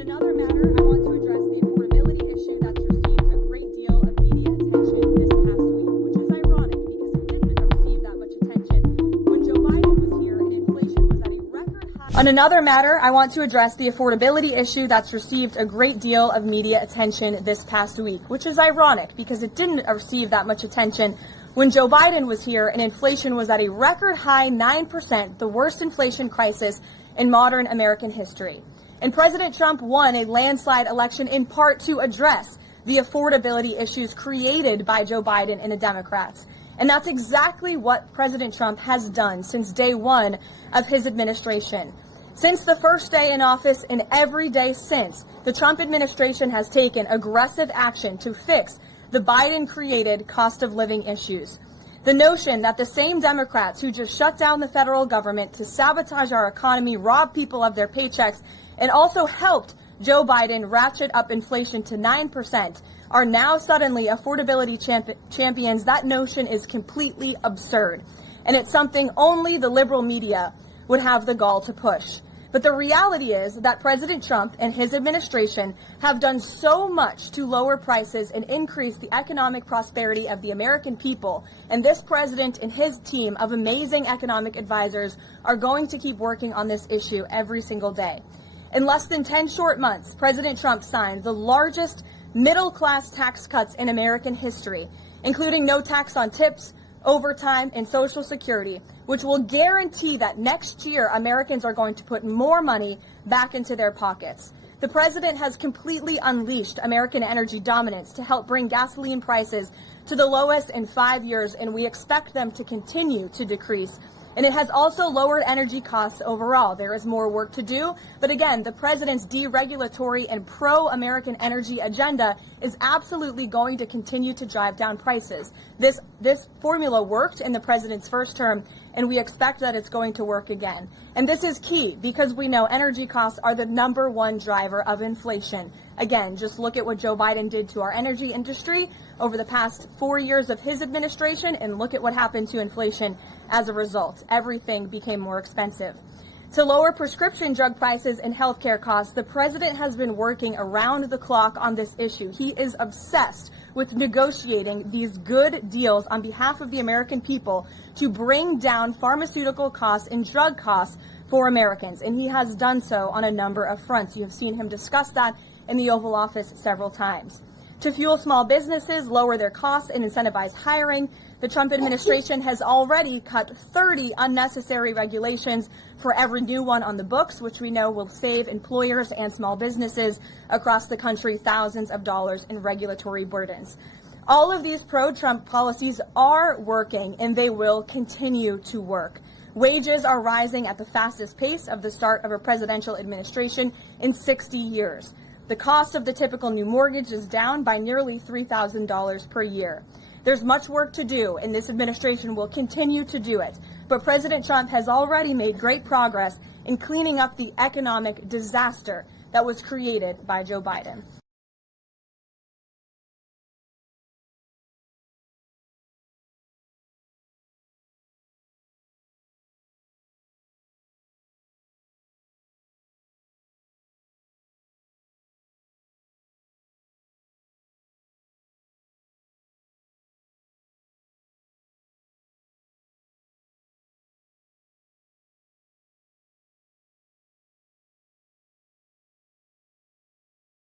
On another matter, I want to address the affordability issue that's received a great deal of media attention this past week, which is ironic because it didn't receive that much attention when Joe Biden was here and inflation was at a record high. On another matter, I want to address the affordability issue that's received a great deal of media attention this past week, which is ironic because it didn't receive that much attention when Joe Biden was here and inflation was at a record high 9%, the worst inflation crisis in modern American history. And President Trump won a landslide election in part to address the affordability issues created by Joe Biden and the Democrats. And that's exactly what President Trump has done since day one of his administration. Since the first day in office and every day since, the Trump administration has taken aggressive action to fix the Biden-created cost of living issues. The notion that the same Democrats who just shut down the federal government to sabotage our economy, rob people of their paychecks, and also helped Joe Biden ratchet up inflation to 9% are now suddenly affordability champions. That notion is completely absurd, and it's something only the liberal media would have the gall to push. But the reality is that President Trump and his administration have done so much to lower prices and increase the economic prosperity of the American people. And this president and his team of amazing economic advisors are going to keep working on this issue every single day. In less than 10 short months, President Trump signed the largest middle-class tax cuts in American history, including no tax on tips, overtime, and Social Security, which will guarantee that next year Americans are going to put more money back into their pockets. The president has completely unleashed American energy dominance to help bring gasoline prices to the lowest in 5 years, and we expect them to continue to decrease. And it has also lowered energy costs overall. There is more work to do, but again, the president's deregulatory and pro-American energy agenda is absolutely going to continue to drive down prices. This formula worked in the president's first term, and we expect that it's going to work again. And this is key because we know energy costs are the #1 driver of inflation. Again, just look at what Joe Biden did to our energy industry over the past 4 years of his administration, and look at what happened to inflation as a result. Everything became more expensive. To lower prescription drug prices and healthcare costs, the president has been working around the clock on this issue. He is obsessed with negotiating these good deals on behalf of the American people to bring down pharmaceutical costs and drug costs for Americans. And he has done so on a number of fronts. You have seen him discuss that in the Oval Office several times. To fuel small businesses, lower their costs, and incentivize hiring, the Trump administration has already cut 30 unnecessary regulations for every new one on the books, which we know will save employers and small businesses across the country thousands of dollars in regulatory burdens. All of these pro-Trump policies are working, and they will continue to work. Wages are rising at the fastest pace of the start of a presidential administration in 60 years. The cost of the typical new mortgage is down by nearly $3,000 per year. There's much work to do, and this administration will continue to do it. But President Trump has already made great progress in cleaning up the economic disaster that was created by Joe Biden.